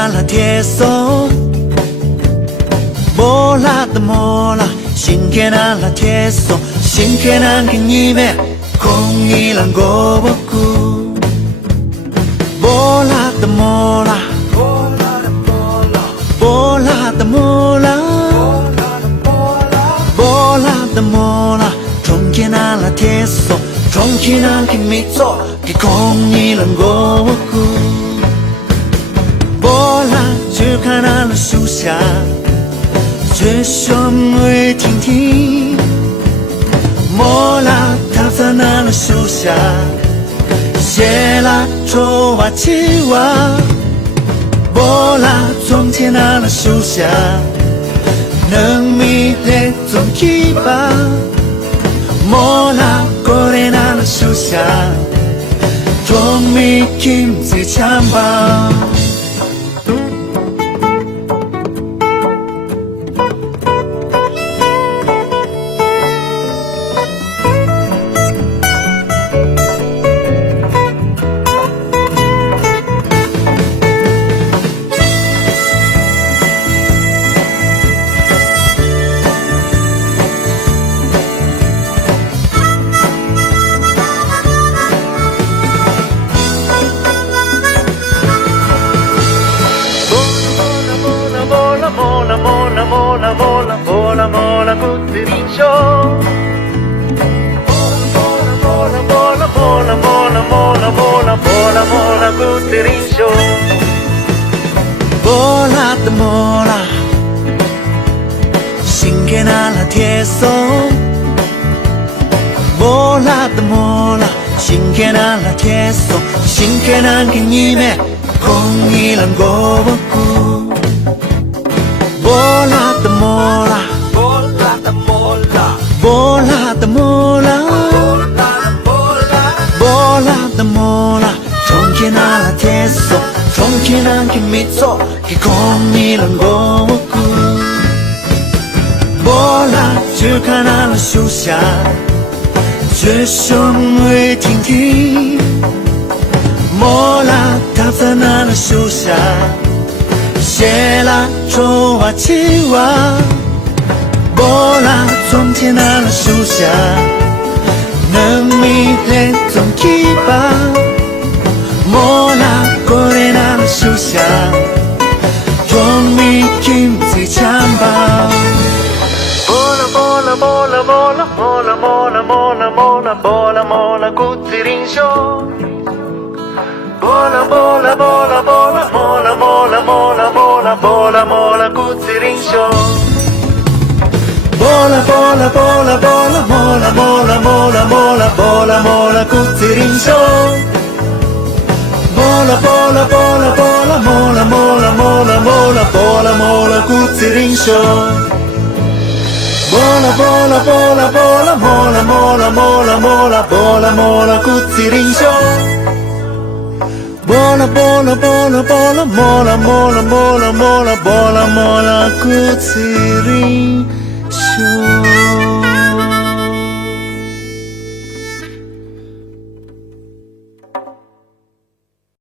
拿了铁松，莫拉的莫拉，新给拿了铁松，新给拿给你们，空一浪过我顾，莫拉的莫拉，莫拉的莫拉，莫拉的莫拉，中给拿了铁松，中给拿给米走，给空一浪过我顾。波浪只看到了树下，却胸未停停。莫拉躺在那了树下，写了周瓦奇瓦。波拉从前那了树下，能迷恋总一把。莫拉过来那了树下，终迷金最强吧。莫拉的莫拉，新给拿了铁松。莫拉的莫拉，新给拿了铁松，新给拿给你们，空一浪过我顾。莫拉的莫拉，莫拉的莫拉，莫拉的莫拉，莫拉的莫拉，中给拿了铁松。中间那给米走，给空一浪过我顾。莫拉只看那了树下，却胸未停停。莫拉躺在那了树下，写了周瓦奇瓦。莫拉从前那了树下，能迷恋总一把。莫拉过来那了树下，终迷金最强吧。波拉波拉波拉波拉波拉波拉波拉波拉波拉波拉古子林秀。波拉波拉波拉波拉波拉波拉波拉波拉波拉波拉古子林秀。波拉波拉波拉波拉波拉波拉波拉波拉波拉波拉古子林秀。Mola mola mola mola mola mola mola mola mola mola Kuzirin Show. Mola mola mola mola mola mola mola mola mola mola Kuzirin Show. Mola mola mola mola mola mola mola mola mola mola Kuzirin Show.